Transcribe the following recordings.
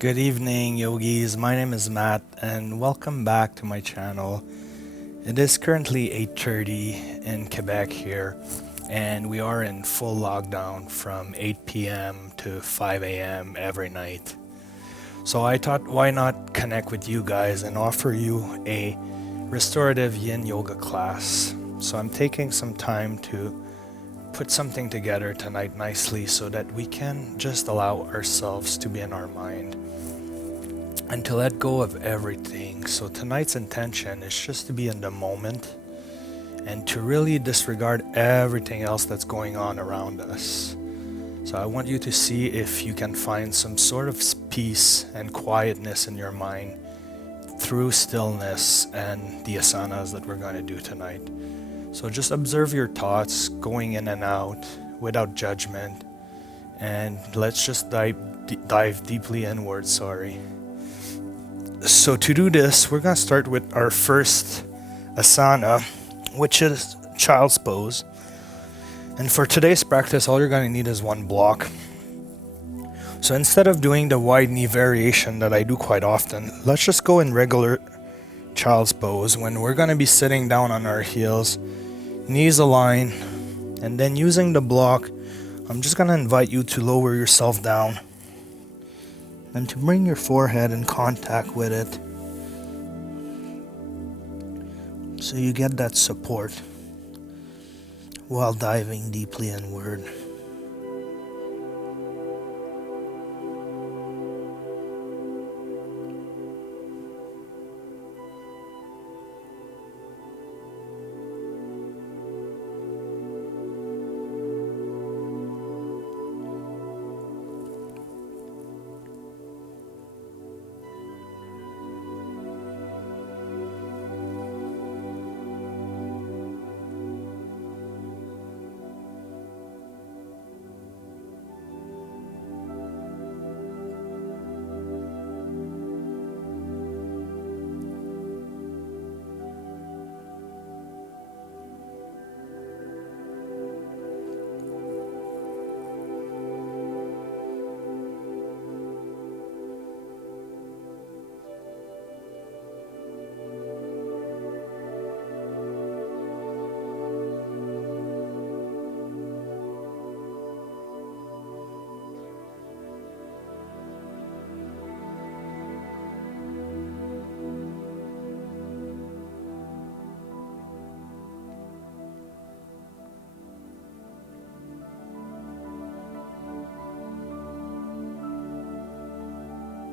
Good evening, yogis. My name is Matt, and welcome back to my channel. It is currently 8:30 in Quebec here, and we are in full lockdown from 8 p.m. to 5 a.m. every night. So I thought, why not connect with you guys and offer you a restorative yin yoga class. So I'm taking some time to put something together tonight nicely so that we can just allow ourselves to be in our mind and to let go of everything. So tonight's intention is just to be in the moment and to really disregard everything else that's going on around us. So I want you to see if you can find some sort of peace and quietness in your mind through stillness and the asanas that we're going to do tonight. So just observe your thoughts going in and out without judgment, and let's just dive deeply inward. So to do this, we're going to start with our first asana, which is child's pose. And for today's practice, all you're going to need is one block. So instead of doing the wide knee variation that I do quite often, let's just go in regular child's pose when we're going to be sitting down on our heels, knees aligned, and then using the block, I'm just going to invite you to lower yourself down and to bring your forehead in contact with it so you get that support while diving deeply inward.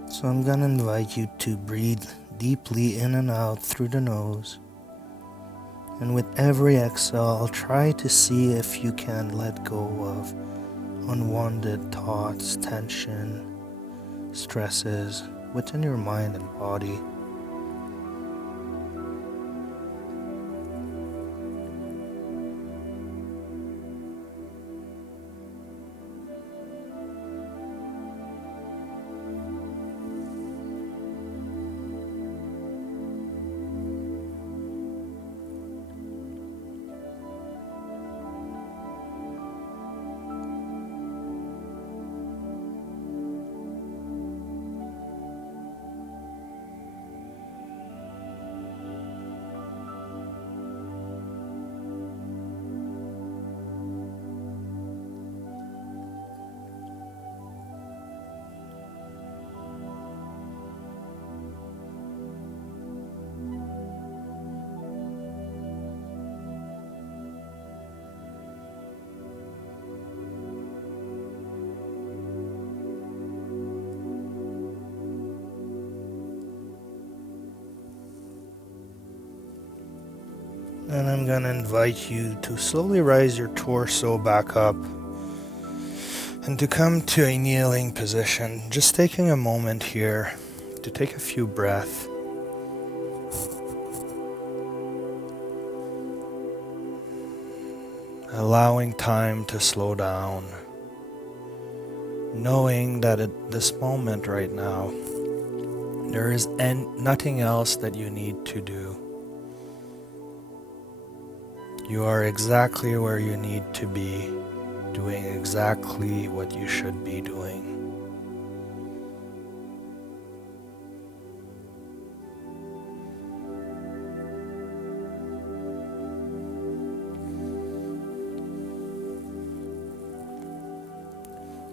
So I'm going to invite you to breathe deeply in and out through the nose. And with every exhale, try to see if you can let go of unwanted thoughts, tension, stresses within your mind and body. And I'm going to invite you to slowly rise your torso back up and to come to a kneeling position. Just taking a moment here to take a few breaths. Allowing time to slow down. Knowing that at this moment right now, there is nothing else that you need to do. You are exactly where you need to be, doing exactly what you should be doing.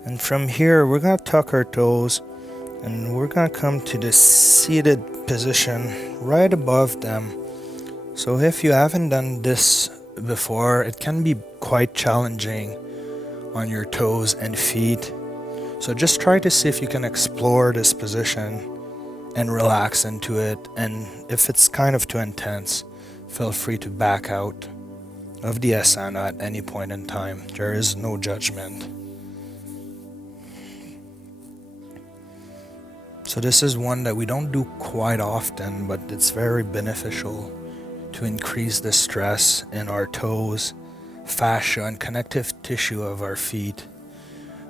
And from here, we're going to tuck our toes and we're going to come to the seated position right above them. So if you haven't done this before, it can be quite challenging on your toes and feet. So just try to see if you can explore this position and relax into it. And if it's kind of too intense, feel free to back out of the asana at any point in time. There is no judgment. So this is one that we don't do quite often, but it's very beneficial to increase the stress in our toes, fascia, and connective tissue of our feet,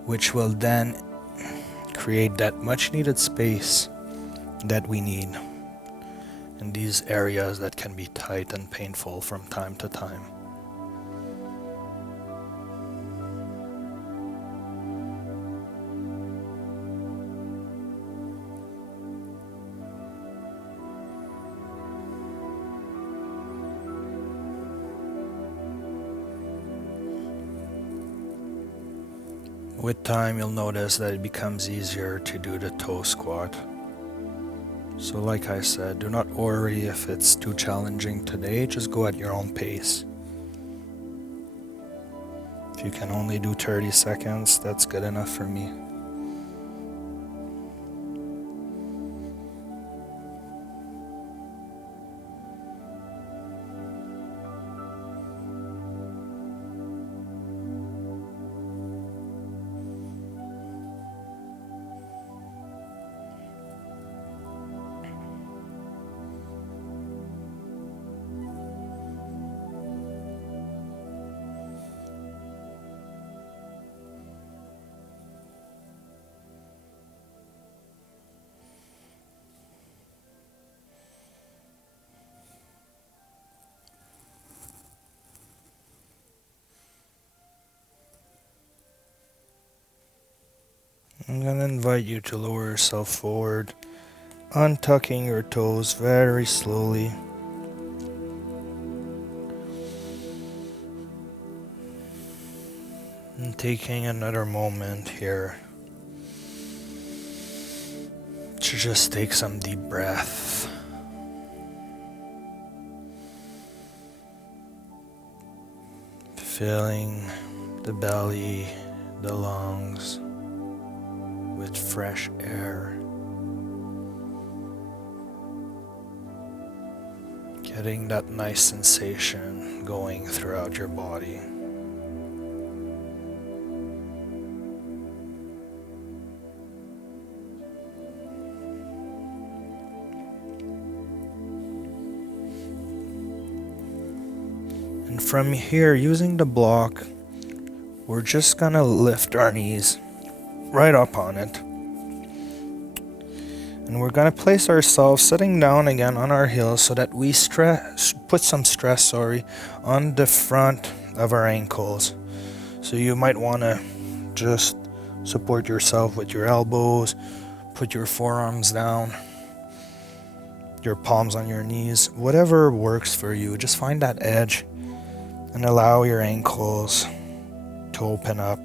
which will then create that much needed space that we need in these areas that can be tight and painful from time to time. With time, you'll notice that it becomes easier to do the toe squat. So like I said, do not worry if it's too challenging today, just go at your own pace. If you can only do 30 seconds, that's good enough for me. I'm going to invite you to lower yourself forward, untucking your toes very slowly. And taking another moment here to just take some deep breath. Filling the belly, the lungs with fresh air. Getting that nice sensation going throughout your body. And from here, using the block, we're just gonna lift our knees right up on it. And we're gonna place ourselves sitting down again on our heels so that we put some stress on the front of our ankles. So you might wanna just support yourself with your elbows, put your forearms down, your palms on your knees, whatever works for you. Just find that edge and allow your ankles to open up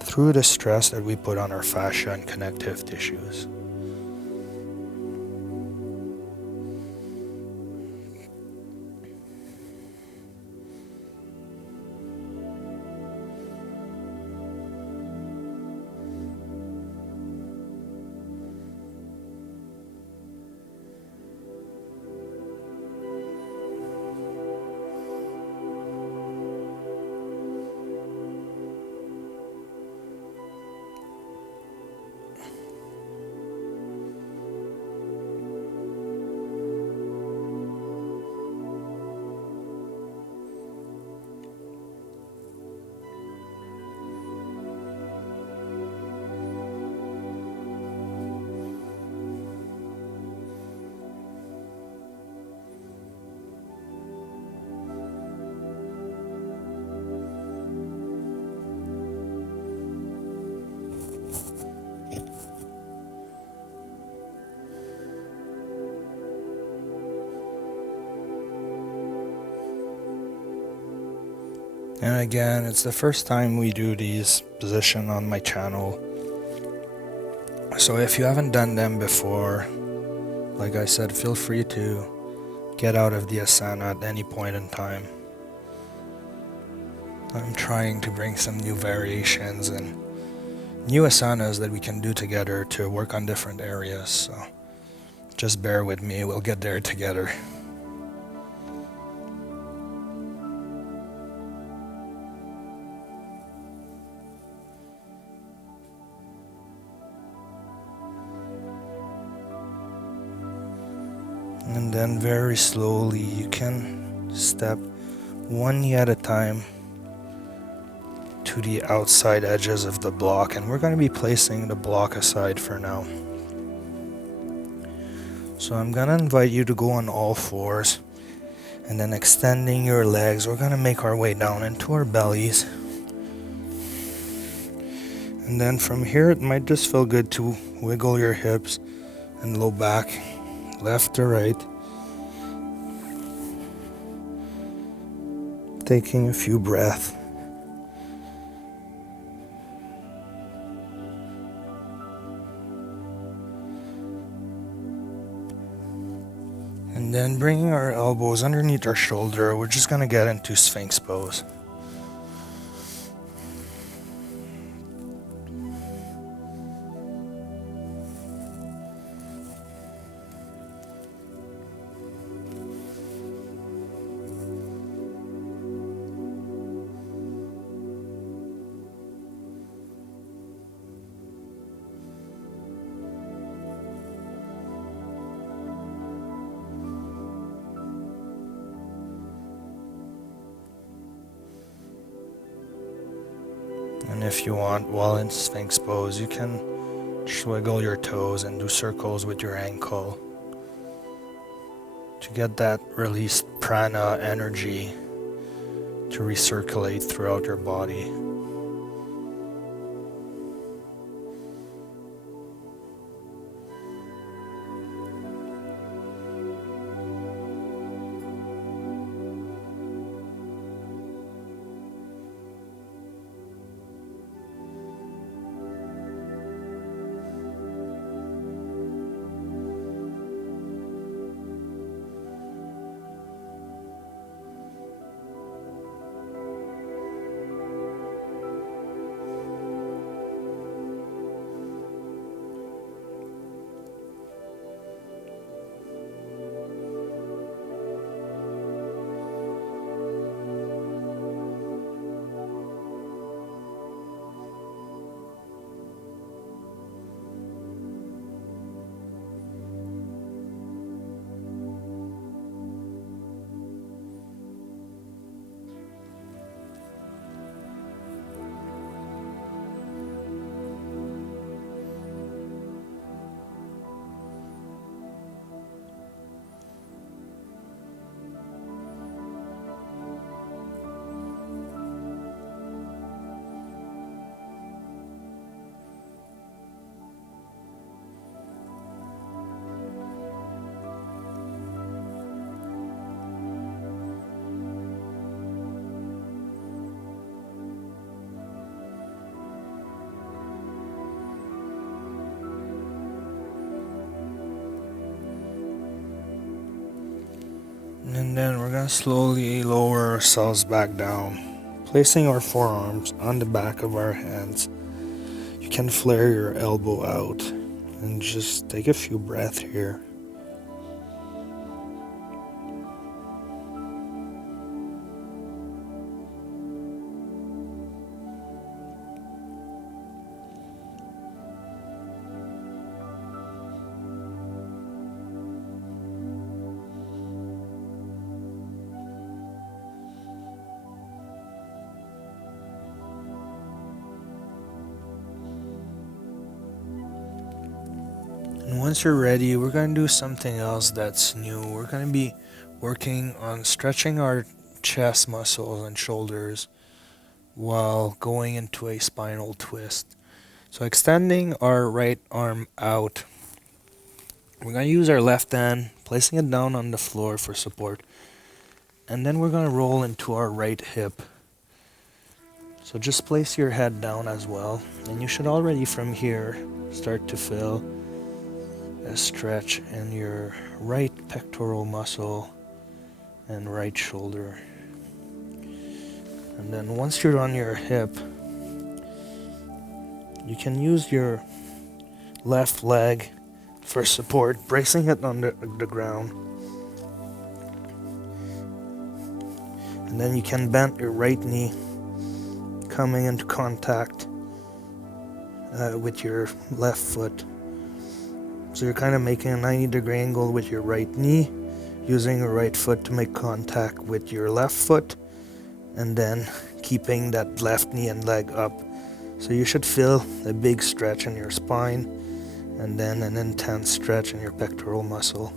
through the stress that we put on our fascia and connective tissues. And again, it's the first time we do these positions on my channel. So if you haven't done them before, like I said, feel free to get out of the asana at any point in time. I'm trying to bring some new variations and new asanas that we can do together to work on different areas. So just bear with me, we'll get there together. And then very slowly you can step one knee at a time to the outside edges of the block, and we're going to be placing the block aside for now. So I'm going to invite you to go on all fours and then extending your legs. We're going to make our way down into our bellies. And then from here it might just feel good to wiggle your hips and low back, left to right. Taking a few breaths. And then bringing our elbows underneath our shoulder, we're just going to get into Sphinx pose. And if you want, while in Sphinx pose, you can wiggle your toes and do circles with your ankle to get that released prana energy to recirculate throughout your body. And then we're going to slowly lower ourselves back down, placing our forearms on the back of our hands. You can flare your elbow out and just take a few breaths here. And once you're ready, we're going to do something else that's new. We're going to be working on stretching our chest muscles and shoulders while going into a spinal twist. So extending our right arm out, we're going to use our left hand, placing it down on the floor for support. And then we're going to roll into our right hip. So just place your head down as well, and you should already from here start to feel a stretch in your right pectoral muscle and right shoulder. And then once you're on your hip, you can use your left leg for support, bracing it on the ground. And then you can bend your right knee, coming into contact with your left foot. So you're kind of making a 90-degree angle with your right knee, using your right foot to make contact with your left foot, and then keeping that left knee and leg up. So you should feel a big stretch in your spine, and then an intense stretch in your pectoral muscle.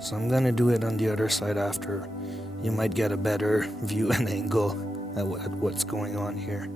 So I'm gonna do it on the other side after. You might get a better view and angle at what's going on here.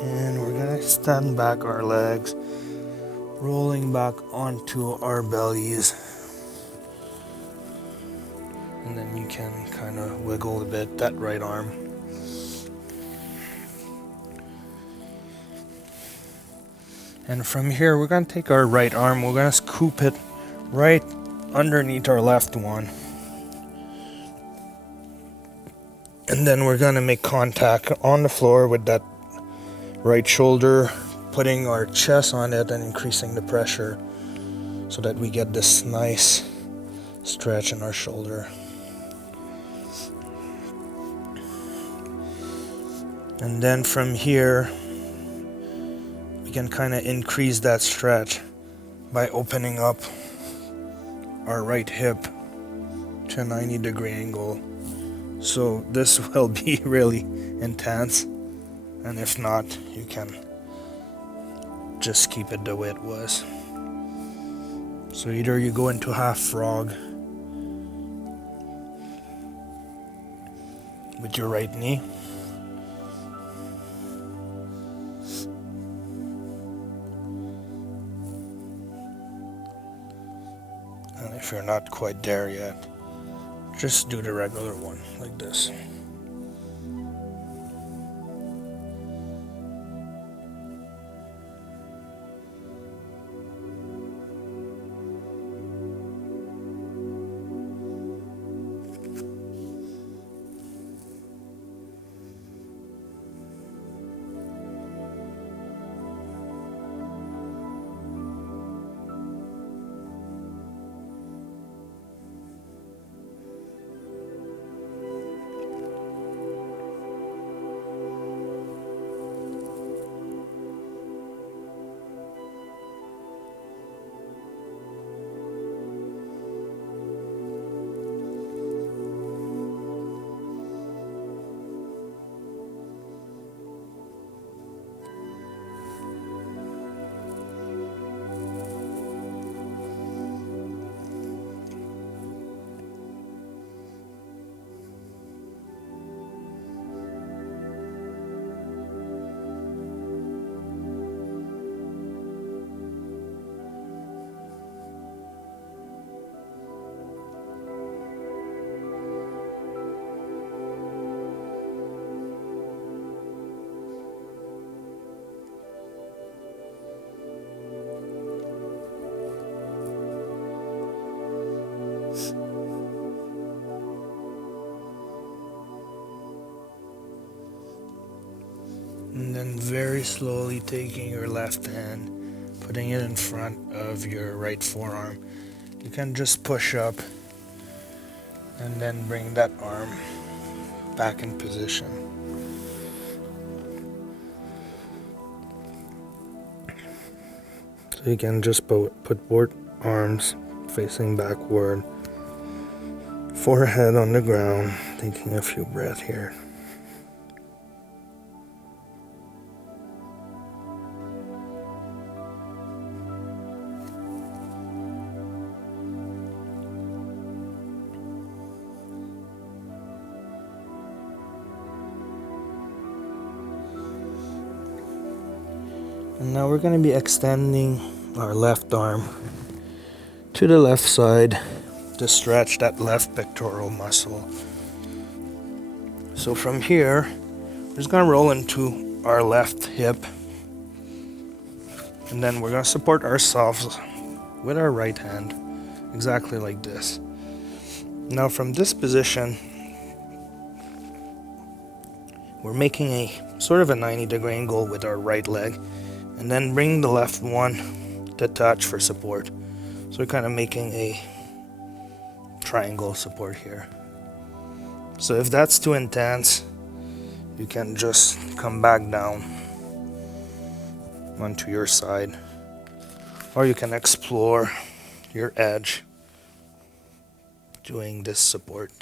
And we're gonna stand back our legs, rolling back onto our bellies. And then you can kind of wiggle a bit that right arm. And from here, we're gonna take our right arm, we're gonna scoop it right underneath our left one. And then we're gonna make contact on the floor with that right shoulder, putting our chest on it and increasing the pressure so that we get this nice stretch in our shoulder. And then from here, we can kind of increase that stretch by opening up our right hip to a 90-degree angle. So this will be really intense, and if not, you can just keep it the way it was. So either you go into half frog with your right knee, and if you're not quite there yet, just do the regular one like this. And very slowly taking your left hand, putting it in front of your right forearm. You can just push up and then bring that arm back in position. So you can just put both arms facing backward, forehead on the ground, taking a few breaths here. And now we're going to be extending our left arm to the left side to stretch that left pectoral muscle. So from here, we're just going to roll into our left hip. And then we're going to support ourselves with our right hand, exactly like this. Now from this position, we're making a sort of a 90-degree angle with our right leg. And then bring the left one to touch for support. So we're kind of making a triangle support here. So if that's too intense, you can just come back down onto your side. Or you can explore your edge doing this support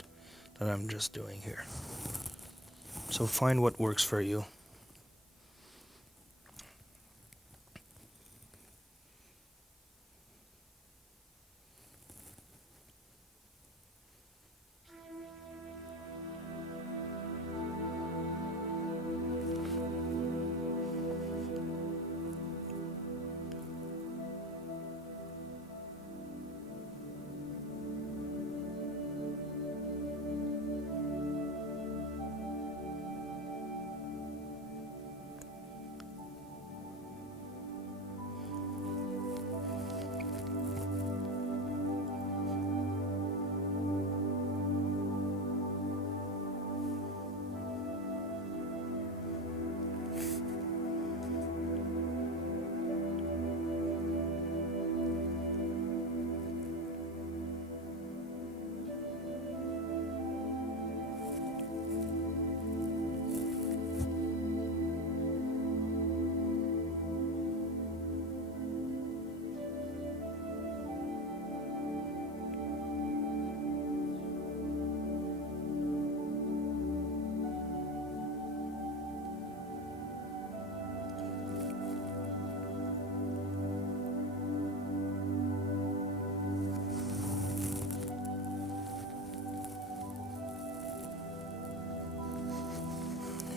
that I'm just doing here. So find what works for you.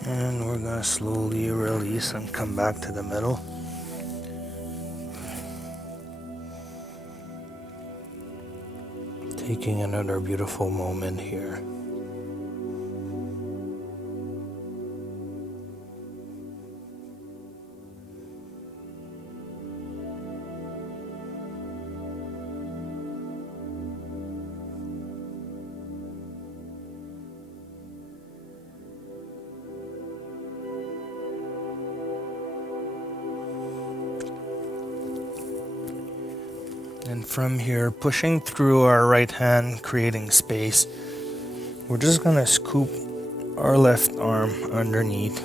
And we're going to slowly release and come back to the middle. Taking another beautiful moment here. And from here, pushing through our right hand, creating space, we're just going to scoop our left arm underneath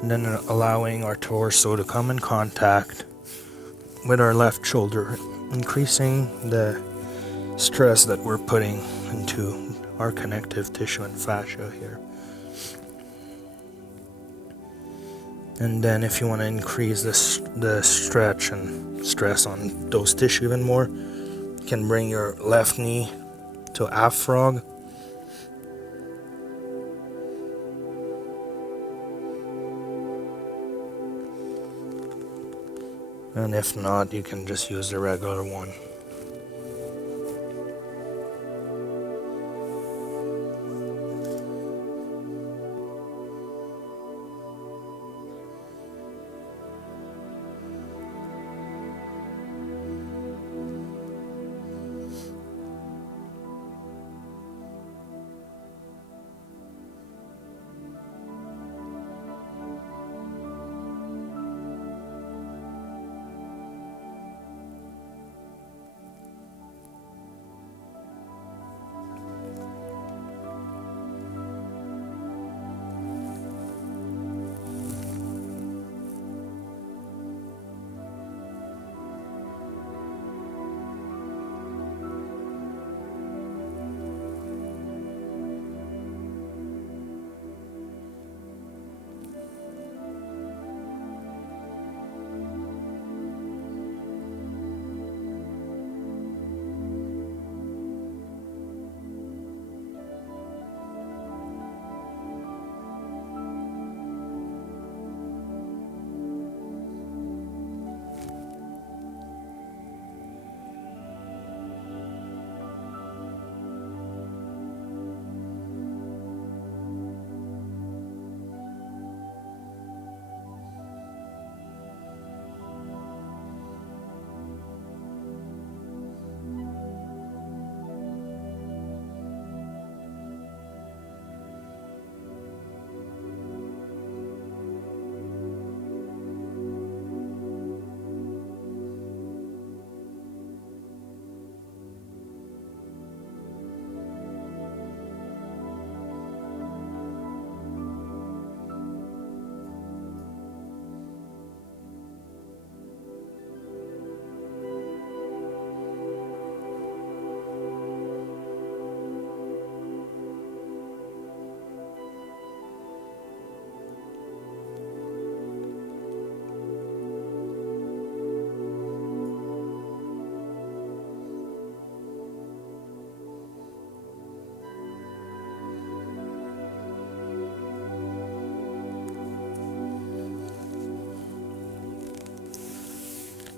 and then allowing our torso to come in contact with our left shoulder, increasing the stress that we're putting into our connective tissue and fascia here. And then if you want to increase the stretch and stress on those tissue even more, you can bring your left knee to half frog. And if not, you can just use the regular one.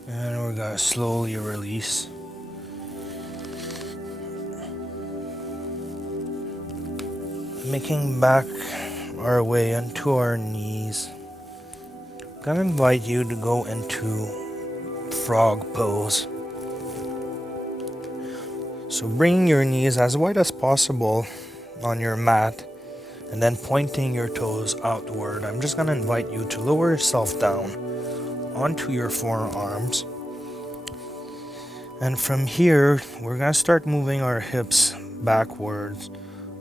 And we're gonna slowly release. Making back our way onto our knees. I'm gonna invite you to go into frog pose. So bring your knees as wide as possible on your mat and then pointing your toes outward. I'm just gonna invite you to lower yourself down onto your forearms. And from here, we're gonna start moving our hips backwards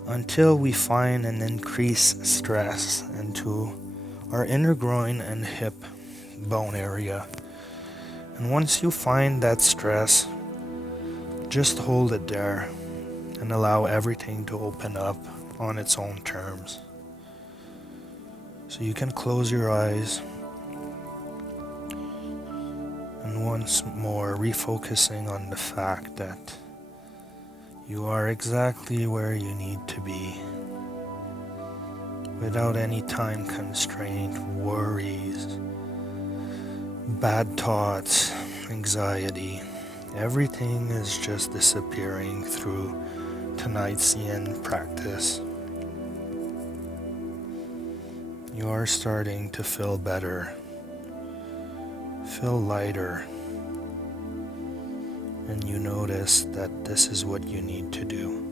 until we find an increased stress into our inner groin and hip bone area. And once you find that stress, just hold it there and allow everything to open up on its own terms. So you can close your eyes and once more refocusing on the fact that you are exactly where you need to be without any time constraint, worries, bad thoughts, anxiety. Everything is just disappearing through tonight's yin practice. You are starting to feel better, feel lighter, and you notice that this is what you need to do.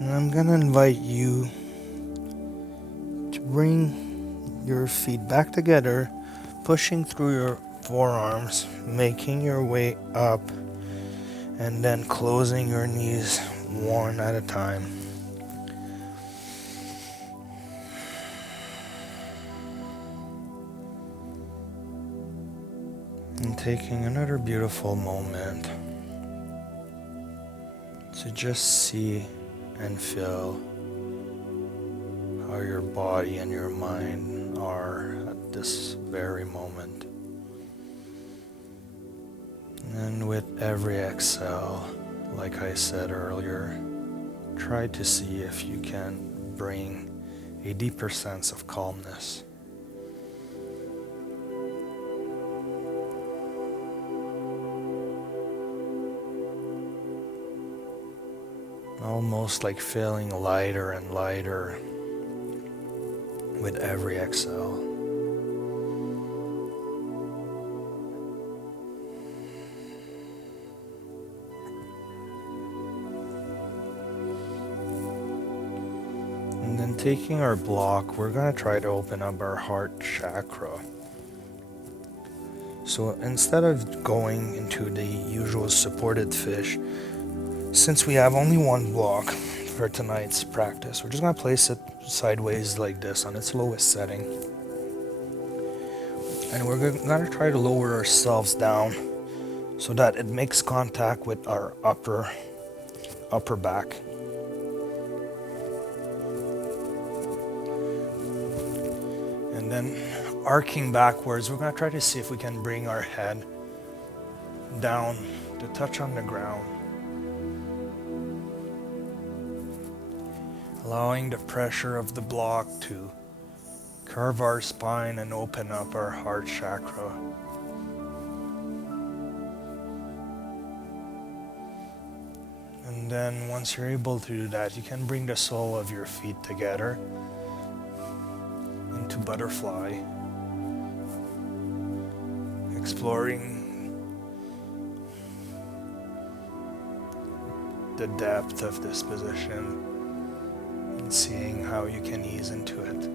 And I'm gonna invite you to bring your feet back together, pushing through your forearms, making your way up, and then closing your knees one at a time. And taking another beautiful moment to just see and feel how your body and your mind are at this very moment. And with every exhale, like I said earlier, try to see if you can bring a deeper sense of calmness. Almost like feeling lighter and lighter with every exhale. And then taking our block, we're going to try to open up our heart chakra. So instead of going into the usual supported fish, since we have only one block, for tonight's practice. We're just going to place it sideways like this on its lowest setting. And we're going to try to lower ourselves down so that it makes contact with our upper back. And then arcing backwards, we're going to try to see if we can bring our head down to touch on the ground. Allowing the pressure of the block to curve our spine and open up our heart chakra. And then once you're able to do that, you can bring the sole of your feet together into butterfly, exploring the depth of this position and seeing how you can ease into it.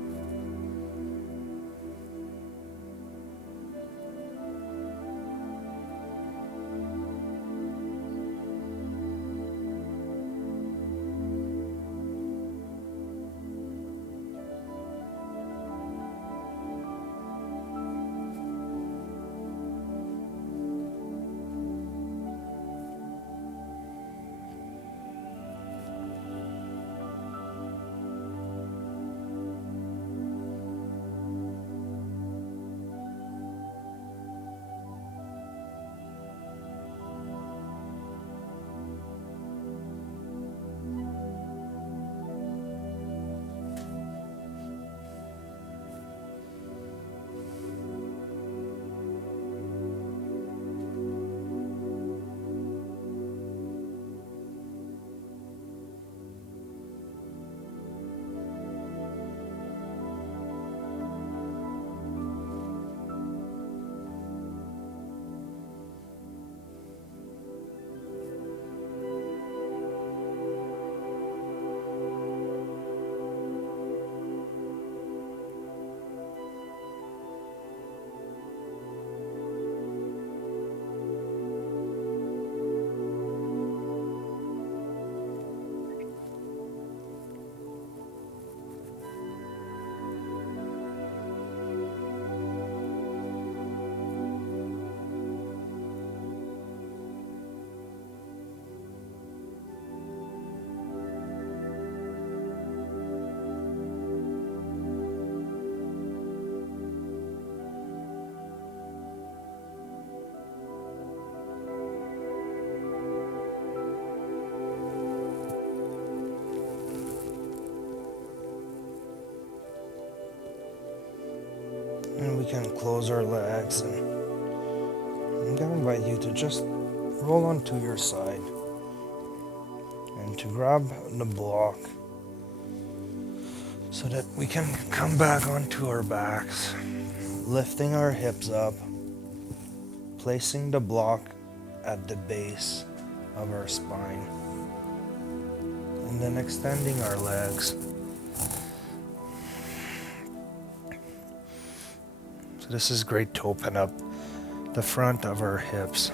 And we can close our legs, and I'm going to invite you to just roll onto your side and to grab the block so that we can come back onto our backs, lifting our hips up, placing the block at the base of our spine, and then extending our legs. So this is great to open up the front of our hips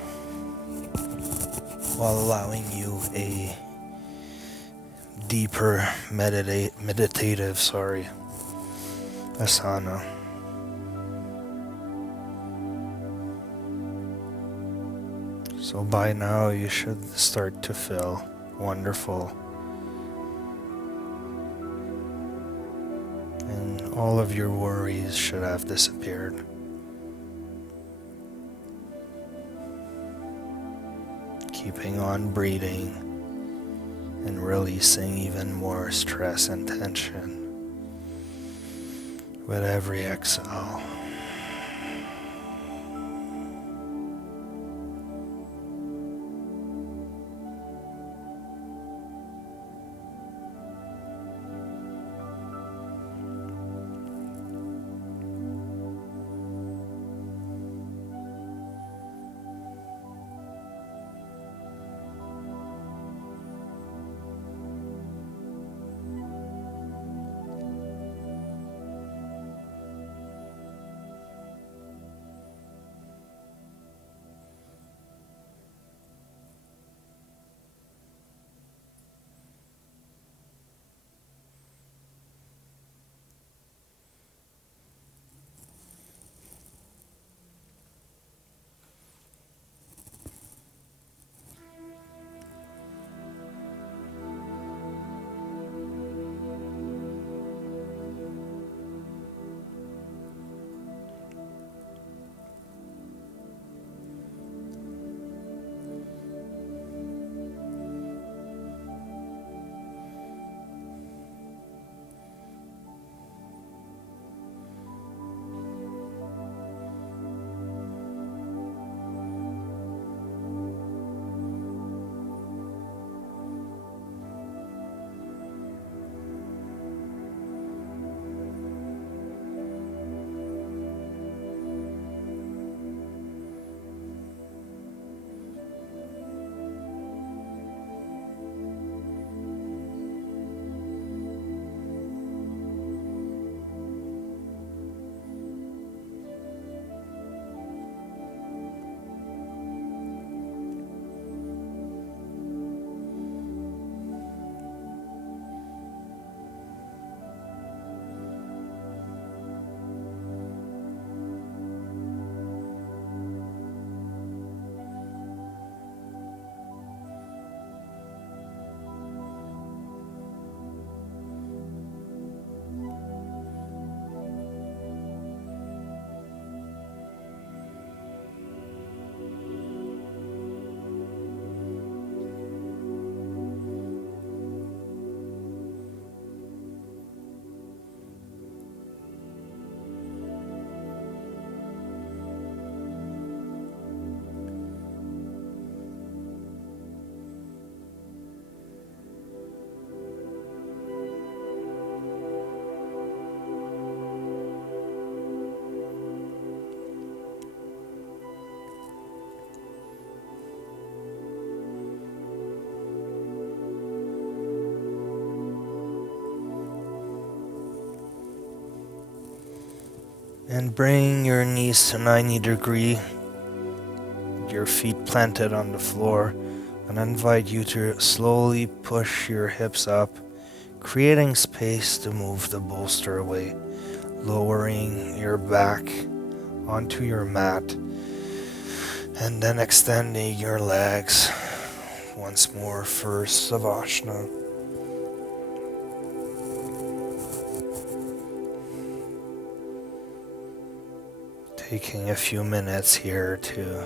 while allowing you a deeper meditative asana. So by now you should start to feel wonderful. And all of your worries should have disappeared. Keeping on breathing and releasing even more stress and tension with every exhale. And bring your knees to 90 degree, your feet planted on the floor, and I invite you to slowly push your hips up, creating space to move the bolster away, lowering your back onto your mat, and then extending your legs once more for Savasana. Taking a few minutes here to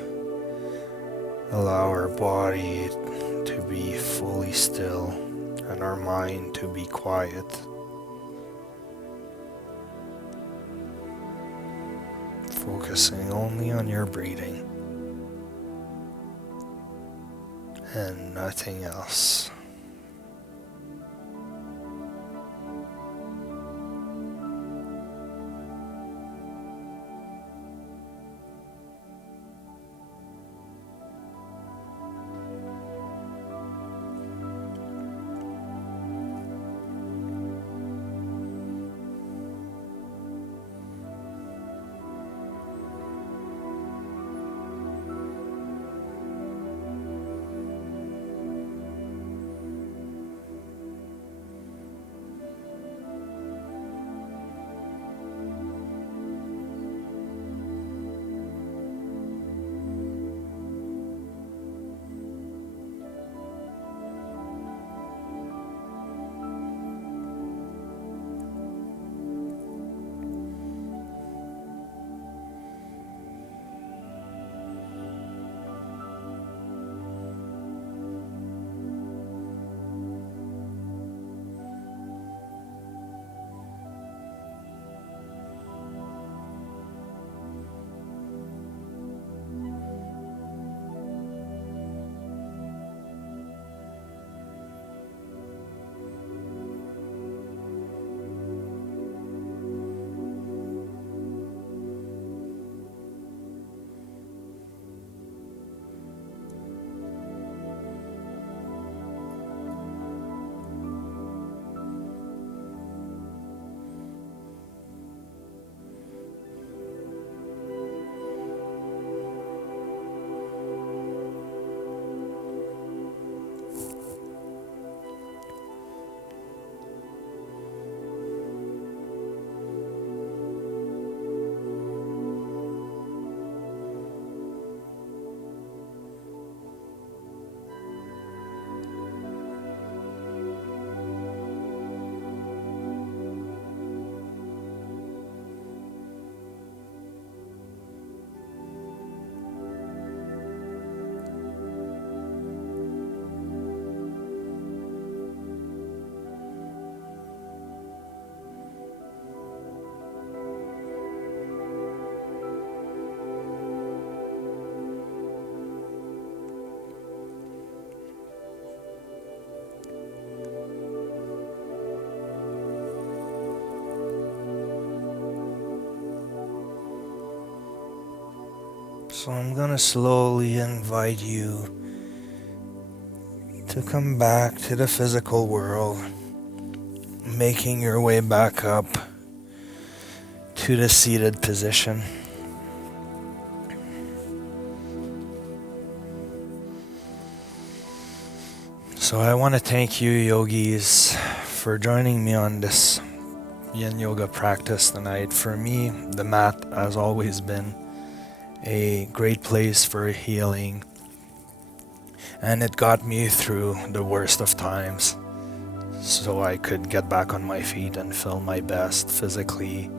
allow our body to be fully still and our mind to be quiet. Focusing only on your breathing and nothing else. So I'm gonna slowly invite you to come back to the physical world, making your way back up to the seated position. So I want to thank you, yogis, for joining me on this yin yoga practice tonight. For me, the mat has always been a great place for healing, and it got me through the worst of times so I could get back on my feet and feel my best physically,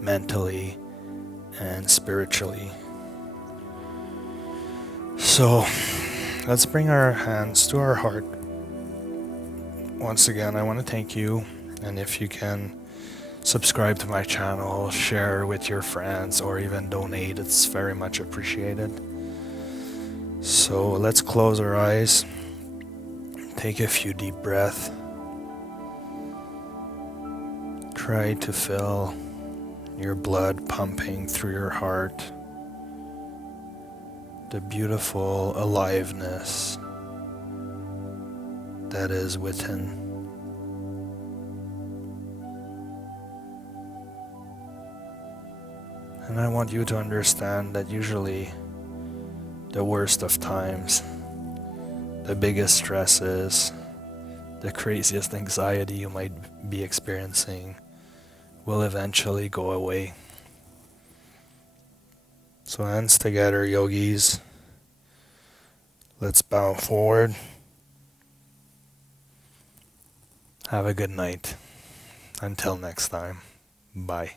mentally, and spiritually. So let's bring our hands to our heart. Once again, I want to thank you, and if you can subscribe to my channel, share with your friends, or even donate, it's very much appreciated. So let's close our eyes, take a few deep breaths, try to feel your blood pumping through your heart, the beautiful aliveness that is within. And I want you to understand that usually the worst of times, the biggest stresses, the craziest anxiety you might be experiencing will eventually go away. So hands together, yogis. Let's bow forward. Have a good night. Until next time. Bye.